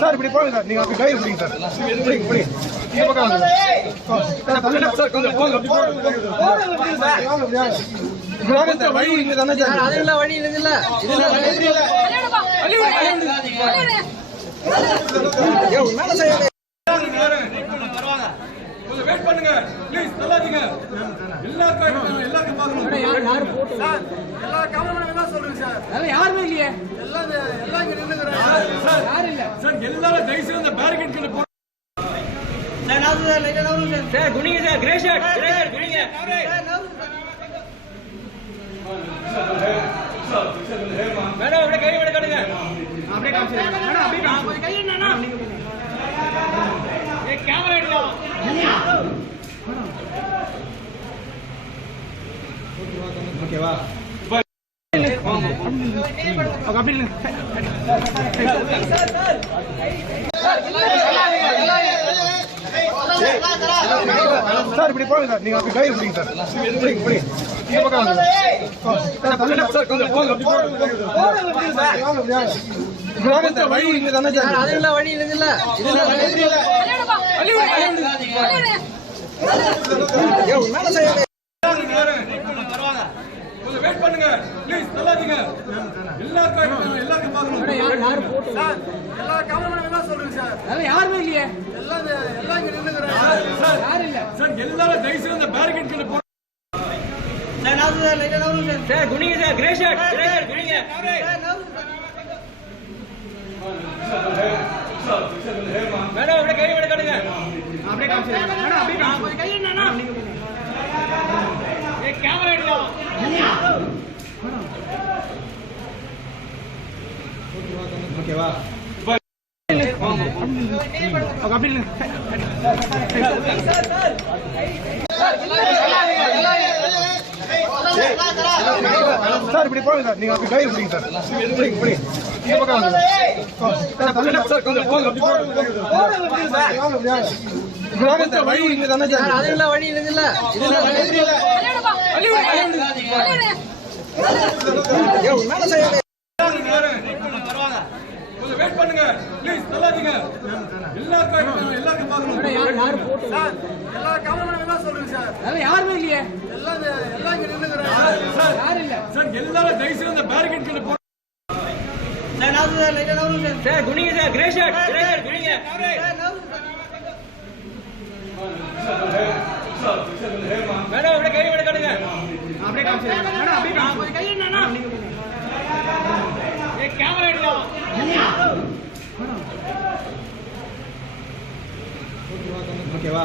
Sir இப்படி போங்க sir, நீங்க அப்படி கையில் பிடிங்க சார், இப்படி இந்த பக்கம் வாங்க சார், கொஞ்சம் போங்க சார், வழி இங்க தானே சார், அதுல வழி இல்ல கொஞ்சம் வெயிட் பண்ணுங்க ப்ளீஸ், சொல்லாதீங்க. எல்லாருக்கும் பார்க்கணும் சார். எல்லா கேமராமேன் என்ன சொல்றீங்க சார்? அதெல்லாம் யாருமே இல்லையே, எல்லாம் இங்க நின்னுங்கறாங்க சார். யாரும் இல்ல சார். எல்லாரும் தயவு செய்து அந்த பேரிகேட் கிட்ட போ சார். நான் சார் லைட்டா நவுங்க சார், குனிங்க சார், கிரே ஷாட் குனிங்க மேடம், அப்படியே கை விட காட்டுங்க, அப்படியே காமிங்க மேடம், அப்படியே கை என்னன்னா ஏ கேமரா எடுக்கலாம் ஓகேவா? சார் இப்படி போங்க சார், நீங்க அப்படி கையில் பிடிங்க சார், இப்படி இந்த பக்கம் வாங்க சார், கொஞ்சம் போங்க சார், வழி இங்க தானே சார், அதுல வழி இல்ல கொஞ்சம் வெயிட் பண்ணுங்க ப்ளீஸ், சொல்லாதீங்க. எல்லாருக்கும் பார்க்கணும் சார். எல்லா கேமராமேன் என்ன சொல்றீங்க சார்? அதெல்லாம் யாருமே இல்லையே, எல்லாம் இங்க நின்னுங்கறாங்க சார். யாரும் இல்ல சார். எல்லாரும் தயவு செய்து அந்த பேரிகேட் கிட்ட போ சார். நான் சார் லைட்டா நவுங்க சார், குனிங்க சார், கிரே ஷாட் குனிங்க மேடம், அப்படியே கை விட காட்டுங்க, அப்படியே காமிங்க மேடம், அப்படியே கை என்னன்னா ஏ கேமரா எடுக்கலாம் ஓகேவா? சார் இப்படி போங்க சார், நீங்க அப்படி கையில் பிடிங்க சார், இப்படி இந்த பக்கம் வாங்க சார், கொஞ்சம் போங்க சார், வழி இங்க தானே சார், அதுல வழி இல்ல கொஞ்சம் வெயிட் பண்ணுங்க ப்ளீஸ், சொல்லாதீங்க. எல்லாருக்கும் பார்க்கணும் சார். எல்லா கேமராமேன் என்ன சொல்றீங்க சார்? அதெல்லாம் யாருமே இல்லையே, எல்லாம் இங்க நின்னுங்கறாங்க சார். யாரும் இல்ல சார். எல்லாரும் தயவு செய்து அந்த பேரிகேட் கிட்ட போ சார். நான் சார் லைட்டா நவுங்க சார், குனிங்க சார், கிரே ஷாட் குனிங்க மேடம், அப்படியே கை விட காட்டுங்க, அப்படியே காமிங்க மேடம், அப்படியே கை என்னன்னா ஏ கேமரா எடுக்கலாம் ஓகேவா?